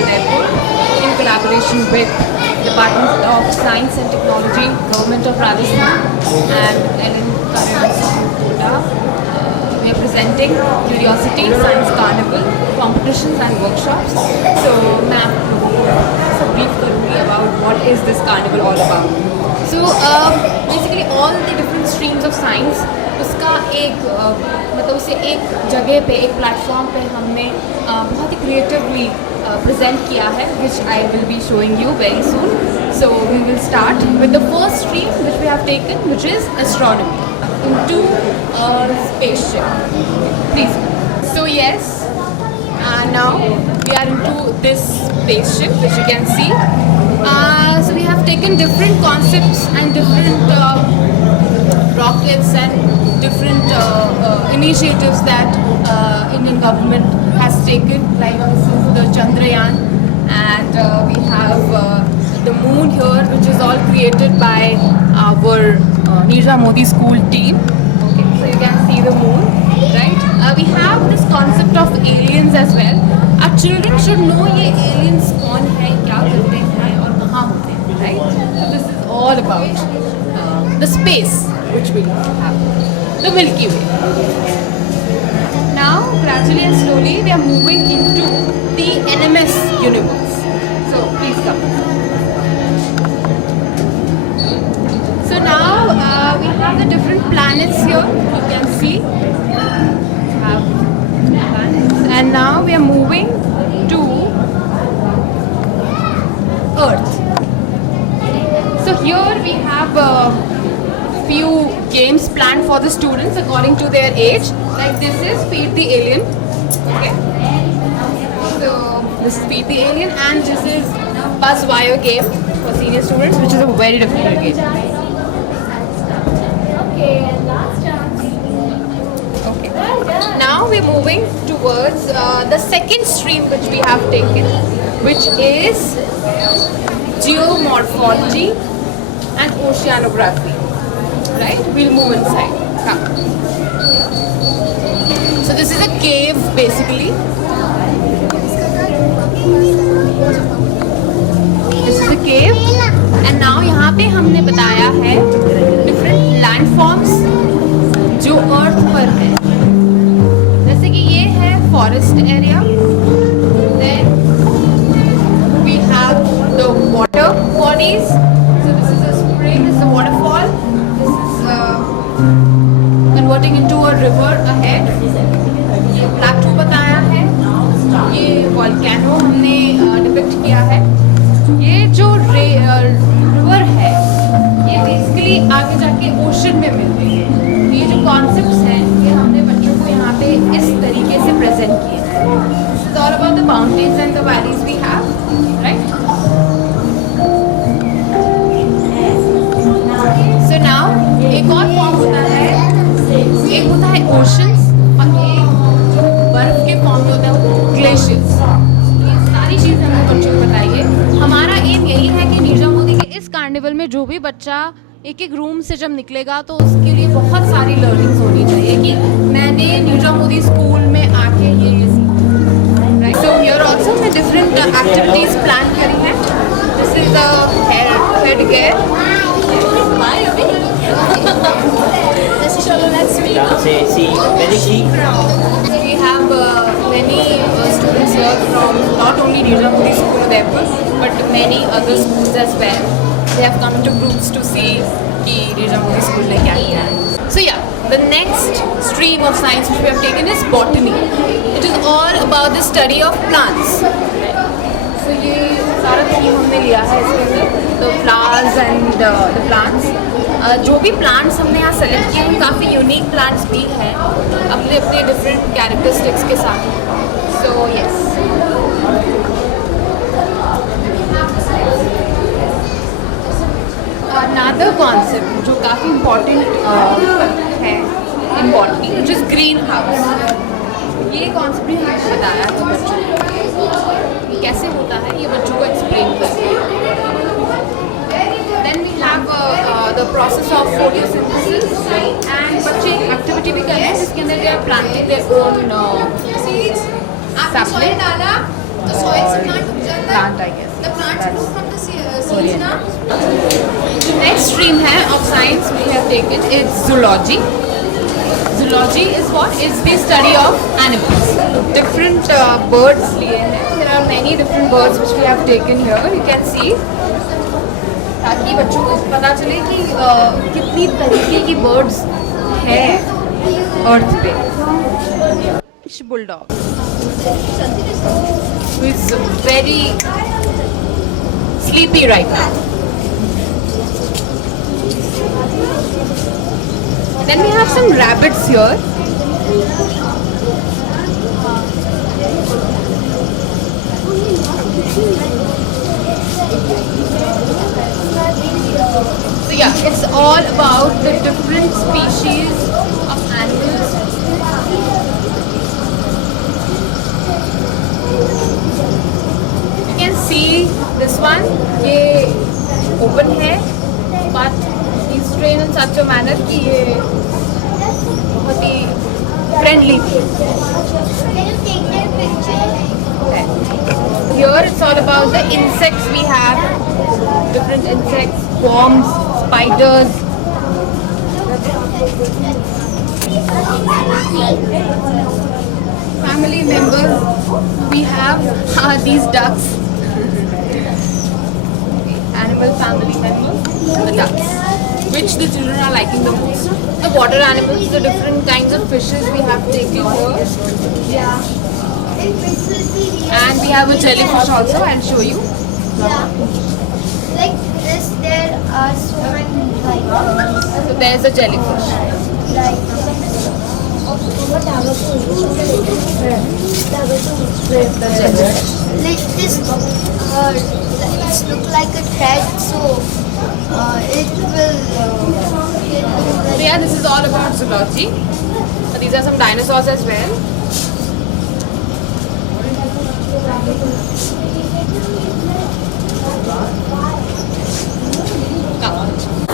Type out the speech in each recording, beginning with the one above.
Udaipur in collaboration with Department of Science and Technology, Government of Rajasthan and Ellen Karya. We are presenting Curiosity Science Carnival competitions and workshops. So मैं आपको brief करूँगी about what is this carnival all about. So basically all the different streams of science उसका एक मतलब उसे एक जगह पे एक प्लेटफॉर्म पे हमने बहुत ही क्रिएटिवली present किया है, which I will be showing you very soon. So we will start with the first stream which we have taken, which is astronomy into a spaceship. Please. So yes, now we are into this spaceship, which you can see. So we have taken different concepts and different rockets and different initiatives that Indian government has taken, like this is the Chandrayaan, and we have the moon here, which is all created by our Neerja Modi school team. Okay, so you can see the moon, right? We have this concept of aliens as well. Our children should know ये aliens कौन है, क्या करते हैं और कहाँ होते हैं, right? So this is all about the space which we have, the Milky Way. Now, gradually and slowly, we are moving into the NMS universe. So, please come. So now, we have the different planets here. You can see. We have planets. And now we are moving to Earth. So here we have few games planned for the students according to their age. Like this is Feed the Alien. Okay. So this is Feed the Alien, and this is Buzz Wire game for senior students, which is a very difficult game. Okay, and last chance. Okay. Now we're moving towards the second stream which we have taken, which is geomorphology and oceanography. Right? We'll move inside. Come. So this is a cave basically. This is a cave, and now यहाँ पे हमने बताया है different landforms जो अर्थ पर है. जैसे कि ये है forest area. Then we have the water bodies. So this is a spring, this is a waterfall. Converting into a river ahead. ये प्लेटू बताया है, ये वॉल्केनो हमने डिपिक्ट किया है. ये जो रिवर है ये बेसिकली आगे जाके ओशन में मिलती है. ये जो कॉन्सेप्ट्स हैं ये हमने बच्चों को यहाँ पे इस तरीके से प्रेजेंट किए हैं. This is all about the mountains and the valleys we have, right? So now एक और फॉर्म होता है, एक होता है ओशंस और एक जो बर्फ के फॉर्म में होता है वो ग्लेशियर्स. ये सारी चीज़ें हम बच्चों को बताइए. हमारा एम यही है कि नीरजा मोदी के इस कार्निवल में जो भी बच्चा एक एक रूम से जब निकलेगा तो उसके लिए बहुत सारी लर्निंग्स होनी चाहिए कि मैंने नीरजा मोदी स्कूल में आके ये सीखा. राइट, सो हियर ऑल्सो मैं डिफरेंट एक्टिविटीज़ प्लान करी हैं. This is the head gear. We have many students here from not only Neerja Modi School Udaipur but many other schools as well. They have come into groups to see कि Neerja Modi School ने क्या किया है. So yeah, the next stream of science which we have taken is botany. It is all about the study of plants. So ये सारा theme हमने लिया है इसके अंदर, the flowers and the plants. जो भी प्लांट्स हमने यहाँ सेलेक्ट किए हैं काफ़ी यूनिक प्लांट्स भी हैं अपने अपने डिफरेंट कैरेक्टरिस्टिक्स के साथ. सो यस, अनदर कॉन्सेप्ट जो काफ़ी इम्पॉर्टेंट है in botany, which is green house. ये कॉन्सेप्ट भी हमने बताया है बच्चों को, ये कैसे होता है ये बच्चों को एक्सप्लेन करते हैं. Then we have the process of photosynthesis, and बच्चे एक्टिविटी भी कर रहे हैं जिसके अंदर they are planting their own saplings. The soil से plant उग जाता है. plant, I guess. The plants That's grow from the seeds Korean. ना. The next stream है of science we have taken is zoology. Zoology is what? It's the study of animals. Different birds लिए हैं. There are many different birds which we have taken here. You can see. ताकि बच्चों को पता चले कि कितनी तरीके की birds है अर्थ पे. Bulldog, who is very sleepy right now. Then we have some rabbits here. So yeah, it's all about the different species of animals. You can see this one, ये open है, but he's trained in such a manner कि ये बहुत ही friendly Can you take their picture? है. Here it's all about the insects we have, different insects, worms, spiders. Family members we have are these ducks. Animal family members, the ducks, which the children are liking the most. The water animals, the different kinds of fishes we have taken here. Yeah. It will be real. And we have a jellyfish also, I'll show you. Yeah. Like this, there are so many like. So there's a jellyfish. The jellyfish. Like this, it's look like a thread, so it will. So yeah, this is all about zoology. So these are some dinosaurs as well. Now,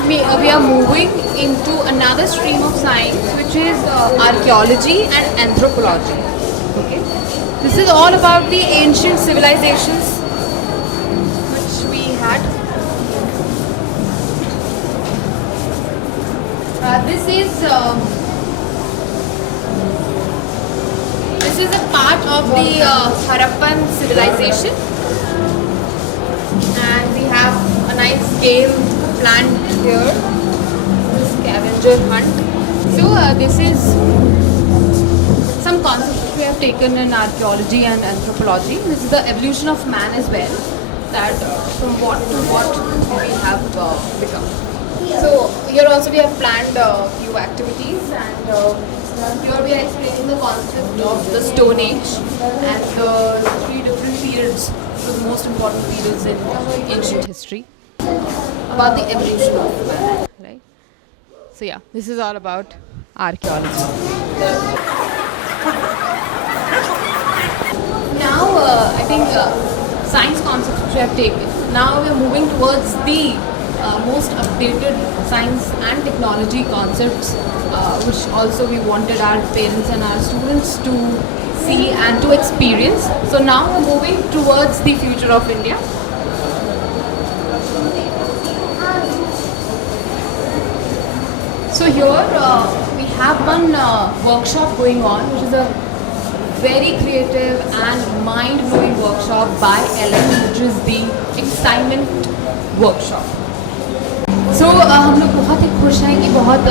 we are moving into another stream of science, which is archaeology and anthropology. Okay, this is all about the ancient civilizations which we had. This is a part of the Harappan civilization, and we have a nice game planned here, scavenger hunt. So this is some concepts which we have taken in archaeology and anthropology. This is the evolution of man as well, that from what to what we have become. So here also we have planned a few activities, and here we are explaining the concept of the Stone Age and the three different periods, the most important periods in ancient history, about the evolution of man, right? So yeah, this is all about archaeology. Now I think science concepts which we have taken, now we are moving towards the most updated science and technology concepts, which also we wanted our parents and our students to see and to experience. So now we're moving towards the future of India. So here we have one workshop going on, which is a very creative and mind-blowing workshop by Ellen, which is the excitement workshop. So हम लोग बहुत ही खुश हैं कि बहुत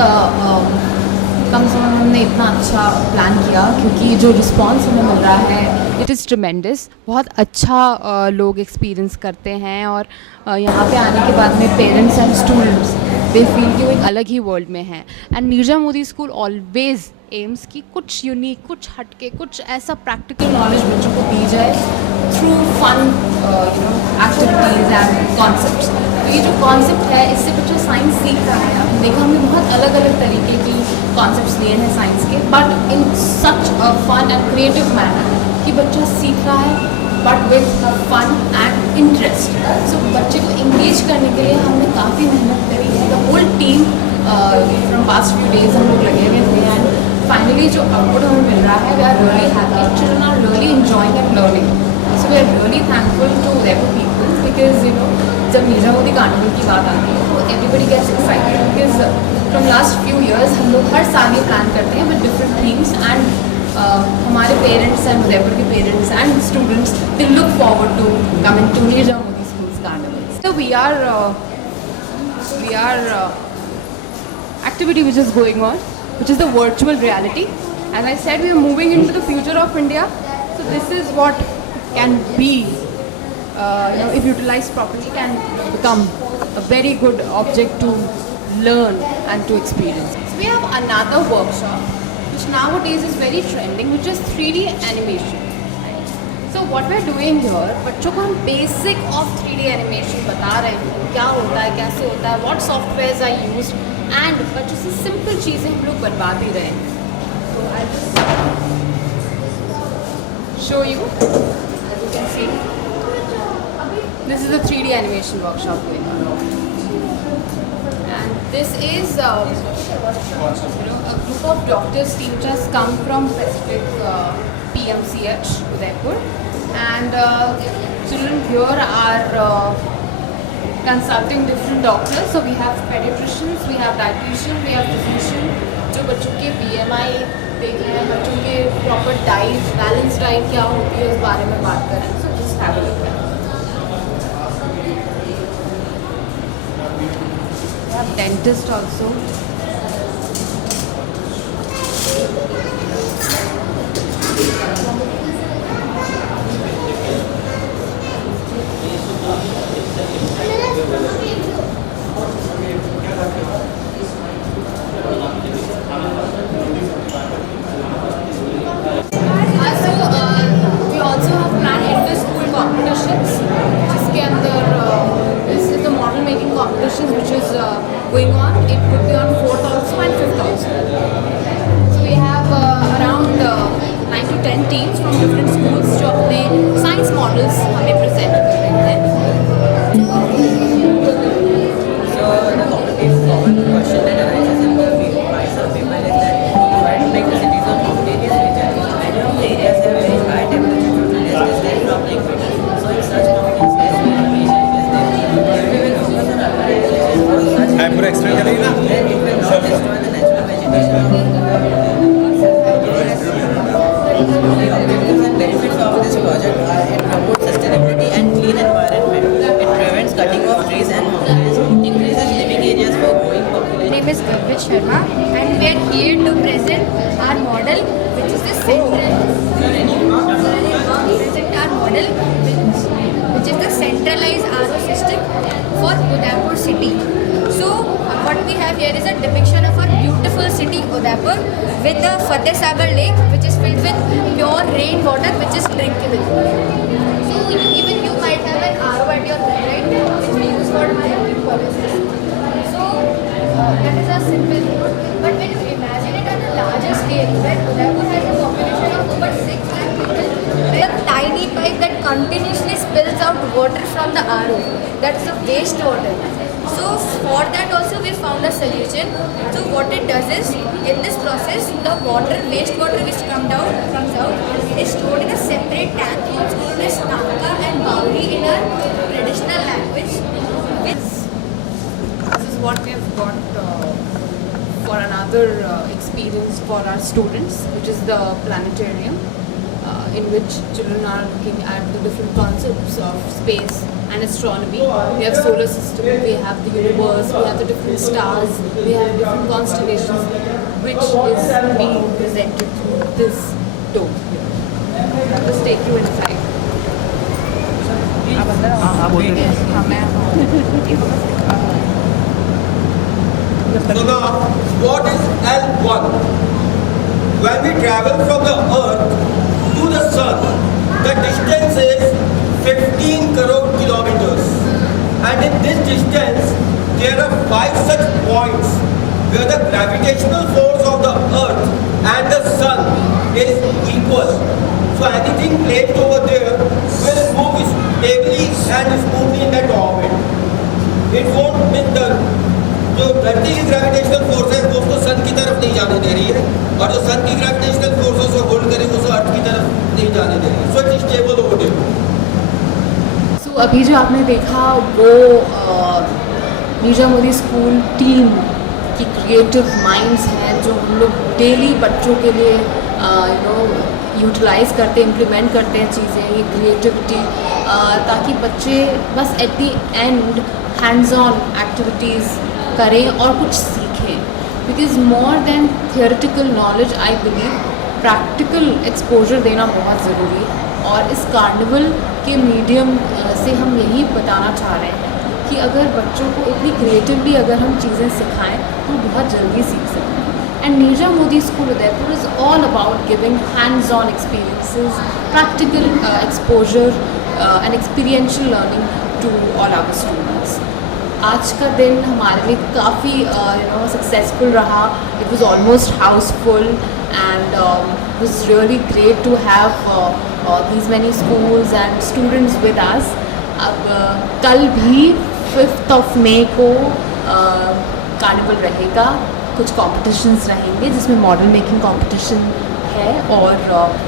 कम समय में हमने इतना अच्छा प्लान किया, क्योंकि जो रिस्पांस हमें मिल रहा है इट इज़ ट्रिमेंडस. बहुत अच्छा लोग एक्सपीरियंस करते हैं, और यहाँ पे आने के बाद में parents and students they feel कि वो एक अलग ही वर्ल्ड में हैं. And Neerja Modi school always AIIMS की कुछ यूनिक, कुछ हटके, कुछ ऐसा प्रैक्टिकल नॉलेज बच्चों को दी जाए through fun activities and concepts. तो ये जो कॉन्सेप्ट है, इससे बच्चा साइंस सीख रहा है. देखा हमने बहुत अलग अलग तरीके की कॉन्सेप्ट्स लिए हैं साइंस के, but in such a fun and creative manner कि बच्चा सीख रहा है but with fun and interest. So बच्चे को इंगेज करने के लिए हमने काफ़ी मेहनत करी है. The whole team from past few days हम लोग लगे हुए थे, एंड फाइनली जो आउटपुट हमें मिल रहा है, we are really happy. Children are really enjoying and learning. So we are really thankful to Udaipur people because जब मीरा मोदी कार्निवल की बात आती है तो everybody gets excited because from last few years हम लोग हर साल ये plan करते हैं with different themes and हमारे parents and Udaipur के parents and students they look forward to coming to Meera Modi schools carnival. So we are activity which is going on, which is the virtual reality. As I said, we are moving into the future of India. So this is what can be, if utilized properly, can become a very good object to learn and to experience. So we have another workshop, which nowadays is very trending, which is 3D animation. So what we are doing here, बच्चों को हम basic of 3D animation बता रहे हैं, क्या होता है, कैसे होता है, what softwares are used, and बच्चों से simple चीज़ें हम लोग बनवा दे रहे हैं. So I'll just show you, as you can see. This is a 3D animation workshop going on. And this is a group of doctors team just come from Pacific PMCH Udaipur, and children here are consulting different doctors. So we have pediatricians, we have dietitian, we have physician जो बच्चों के BMI देख रहे हैं, बच्चों के proper diet, balance diet क्या होती है उस बारे में बात कर रहे हैं. So just have a look at it. We have dentist also. We also have planned inter-school competitions, जिसके अंदर this is the model making competitions which is going on. It could be on 4th also and 5th also. So we have around 9 to 10 teams from different schools जो अपने science models हमें present कर रहे हैं. So the common question that arises in the price of paper is that why to make the cities of mountainous region, many of the areas have very high temperature due to less than drop liquid. So in such mountains, less vegetation is there. If we will focus on urbanization for such मैं पूरा explain करेंगे ना then it will not destroy the natural vegetation. The objectives and benefits of this project are it promotes sustainability and clean environment. It prevents cutting of trees and mountains, increases living areas for growing population. My name is Garbit Sharma and we are here to present our model which is the centralized RO system for Udaipur city. So what we have here is a depiction of our beautiful city Udaipur with the Fateh Sagar lake which is filled with pure rainwater which is drinkable. So even you might have an RO at your home, right, which we use for our purposes. So that is a simple thing. But when you imagine it on a larger scale, where Udaipur has a population of over 6 lakh people, where a tiny pipe that continuously spills out water from the RO, that's the wastewater. So for that also we found a solution. So what it does is, in this process, the wastewater which comes out is stored in a separate tank, also known as tanka and bauli in our traditional language. This is what we have got for another experience for our students, which is the planetarium, in which children are looking at the different concepts of space and astronomy. We have solar system, we have the universe, we have the different stars, we have different constellations, which is being presented through this dome here. I'll just take you inside. So now, what is L1? When we travel from the Earth to the Sun, the distance is 15 crore kilometers. And in this distance, there are 5 such points where the gravitational force of the Earth and the Sun is equal. So anything placed over there will move stably and smoothly in that orbit. It won't miss the जो धरती की gravitational force है वो उसको सन की तरफ नहीं जाने दे रही है, और जो सन की ग्रेविटेशनल फोर्स है उसको होल्ड करे वो अर्थ की तरफ नहीं जाने दे रही है. So it is stable over there. So अभी जो आपने देखा वो नीरजा मोदी स्कूल टीम की क्रिएटिव माइंड्स हैं जो हम लोग डेली बच्चों के लिए यूटिलाइज करते हैं, इम्प्लीमेंट करते हैं चीज़ें, ये क्रिएटिविटी, ताकि बच्चे बस at the and hands on activities करें और कुछ सीखें. Because more than theoretical knowledge I believe practical exposure देना बहुत ज़रूरी है. और इस कार्निवल के मीडियम से हम यही बताना चाह रहे हैं कि अगर बच्चों को इतनी क्रिएटिवली अगर हम चीज़ें सिखाएं तो बहुत जल्दी सीख सकते हैं. And Nirja Modi School Udaipur is all about giving hands-on experiences, practical exposure and experiential learning to all our students. आज का दिन हमारे लिए काफ़ी सक्सेसफुल रहा. It was almost houseful and it was really great to have these many schools and students with us. अब कल भी 5th of May को कार्निवल रहेगा. कुछ कॉम्पिटिशन्स रहेंगे जिसमें मॉडल मेकिंग कॉम्पिटिशन है और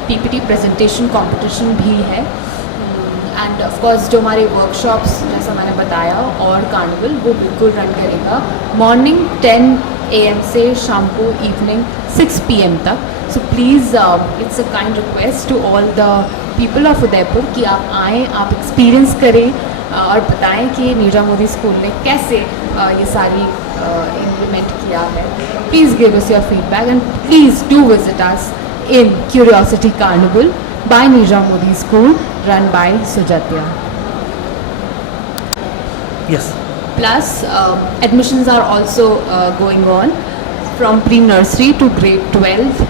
पीपीटी प्रेजेंटेशन कॉम्पिटिशन भी है. एंड ऑफ कोर्स जो हमारे वर्कशॉप्स जैसा मैंने बताया और कार्निवल वो बिल्कुल रन करेगा मॉर्निंग 10 AM से शाम को इवनिंग 6 PM तक. So please it's a kind request to all the people of Udaipur कि आप आएँ, आप एक्सपीरियंस करें और बताएं कि नीरजा मोदी स्कूल ने कैसे ये सारी इम्प्लीमेंट किया है. Please give us your feedback and please do visit us in curiosity carnival by Neerja Modi school run by Sujatya. Yes. Plus admissions are also going on from pre-nursery to grade 12.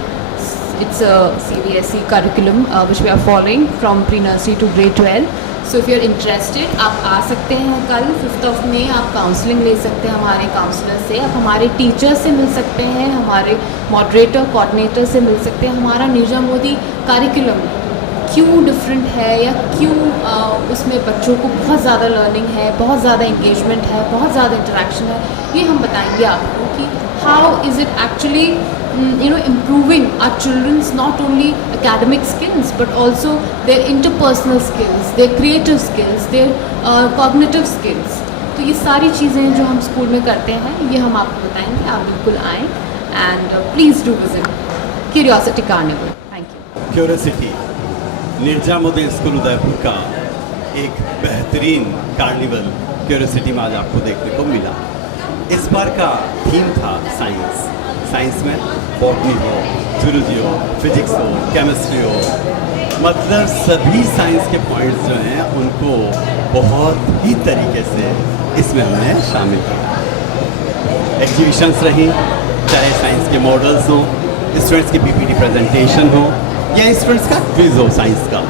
It's a CBSE curriculum which we are following from pre-nursery to grade 12. So if you are interested आप आ सकते हैं कल 5th of May. आप counselling ले सकते हैं हमारे काउंसलर से, आप हमारे टीचर से मिल सकते हैं, हमारे मॉडरेटर कोऑर्डिनेटर से मिल सकते हैं. हमारा नीरजा मोदी करिकुलम क्यों डिफरेंट है या क्यों उसमें बच्चों को बहुत ज़्यादा लर्निंग है, बहुत ज़्यादा इंगेजमेंट है, बहुत ज़्यादा इंटरेक्शन है, ये हम बताएंगे आपको कि how is it actually improving our children's not only academic skills but also their interpersonal skills, their creative skills, their cognitive skills. तो ये सारी चीज़ें जो हम स्कूल में करते हैं ये हम आपको बताएंगे. आप बिल्कुल आएँ and please do visit curiosity carnival. Thank you. Curiosity Neerja Modi school Udaipur का एक बेहतरीन कार्निवल क्यूरियोसिटी में आज आपको देखने को मिला. इस बार का थीम था साइंस. साइंस में बॉटनी हो, जूलॉजी हो, फिजिक्स हो, केमिस्ट्री हो, मतलब सभी साइंस के पॉइंट्स जो हैं उनको बहुत ही तरीके से इसमें हमने शामिल किया. एग्जीबिशंस रही, चाहे साइंस के मॉडल्स हों, स्टूडेंट्स की पीपीटी प्रेजेंटेशन हो या स्टूडेंट्स का क्विज हो साइंस का.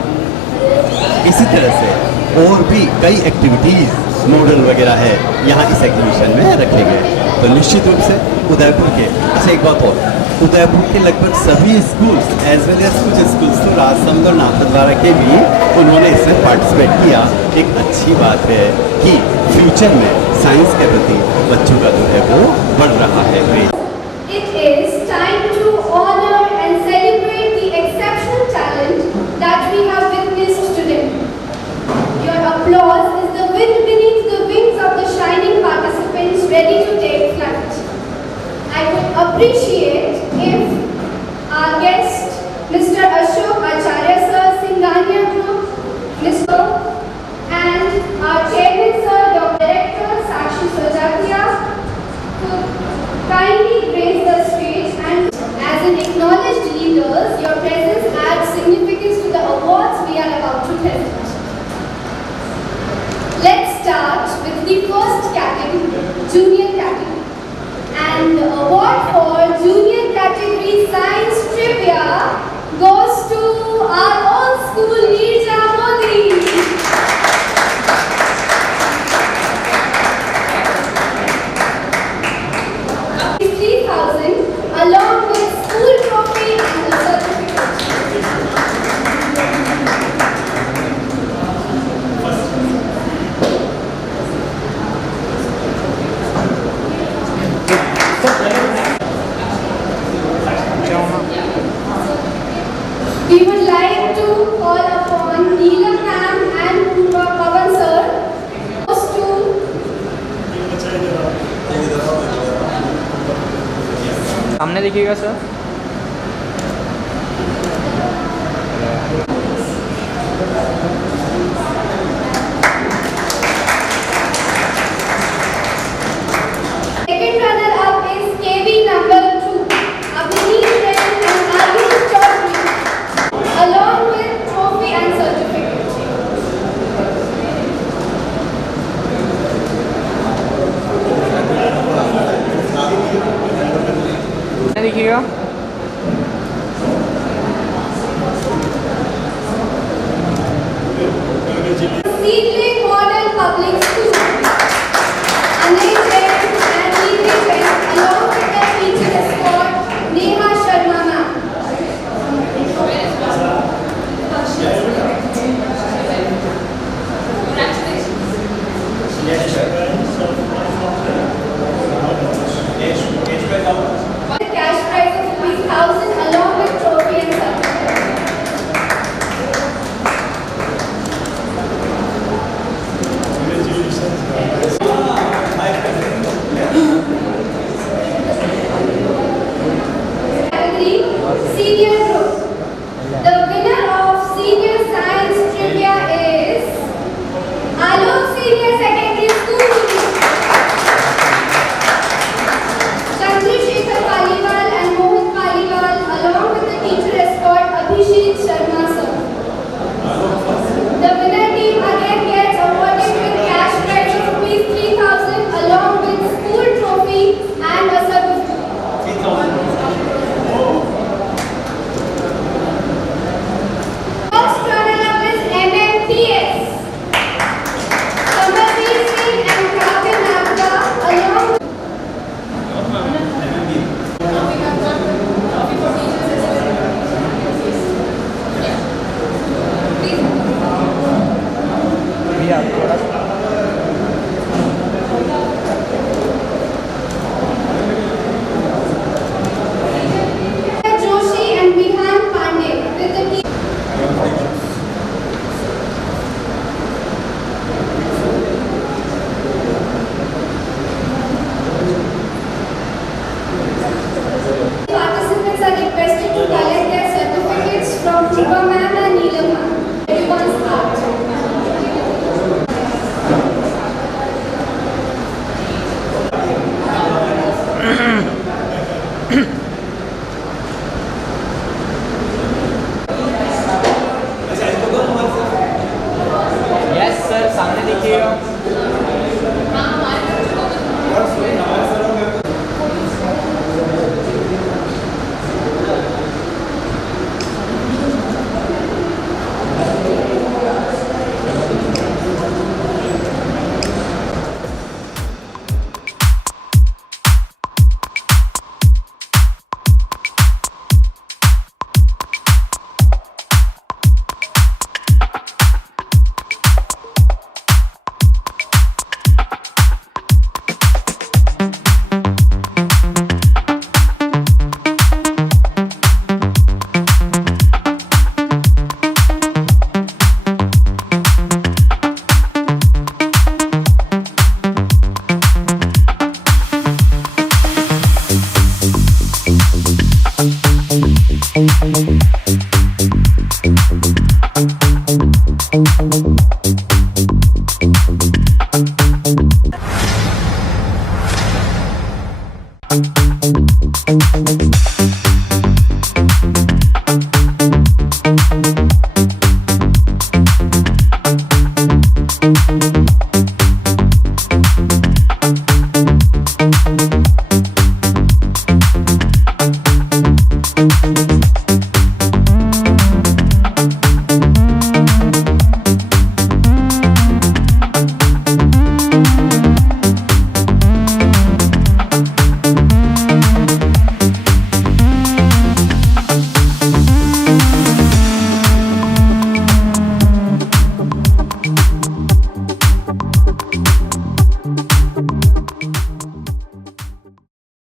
इसी तरह से और भी कई एक्टिविटीज़ मॉडल वगैरह है यहाँ इस एग्जीबिशन में रखे गए. तो निश्चित रूप से उदयपुर के, अच्छा एक बात और, उदयपुर के लगभग सभी स्कूल्स एज वेल एज कुछ स्कूल्स तो राजसमंद और नाथद्वारा के भी उन्होंने इसमें पार्टिसिपेट किया. एक अच्छी बात है कि फ्यूचर में साइंस के प्रति बच्चों का जो है वो बढ़ रहा है. It is time to honor and celebrate the exceptional talent that we have witnessed today. Your applause is the wind beneath the wings of the shining participants ready to take flight. I would appreciate if our guest, Mr. Ashok Acharya Sir, Singhania Group, Mr. and our Chairman Sir, Dr. Director Sakshi Sojatia, could kindly grace the stage, and as an acknowledged leaders, your presence adds significance to the awards we are about to present. Let's start with the first category, junior category. And the award for junior category science trivia goes to our own school, Nirja Modi. Along with school trophy and the certificate. देखिएगा sir. Second runner-up is KV number 2, Abhinav Jain and Ayush Chaudhary, along with trophy and certificate. देखिएगा। Seedling Model Public School, Anil Jain and Neeti Jain, along with the teacher escort Neha Sharma ma'am. The cash prize of ₹1,000 along with trophy and certificate. Category Senior Group. The winner of Senior Science Trivia is Alok Senior Secondary School. Chandrasekhar Paliwal and Mohit Paliwal along with the teacher escort Abhishek Sharma sir. The winner team again gets awarded with cash prize of ₹3,000 along with school trophy and a certificate. First runner-up is MMTS. Kamalveer Singh and Kavya Nagda along with भैया थोड़ा सा Joshi and Bihan Pandey with the team. Participants are requested to collect their certificates from Rupa ma'am and Neelam ma'am. Everyone's part. Yes sir, सामने देखिएगा।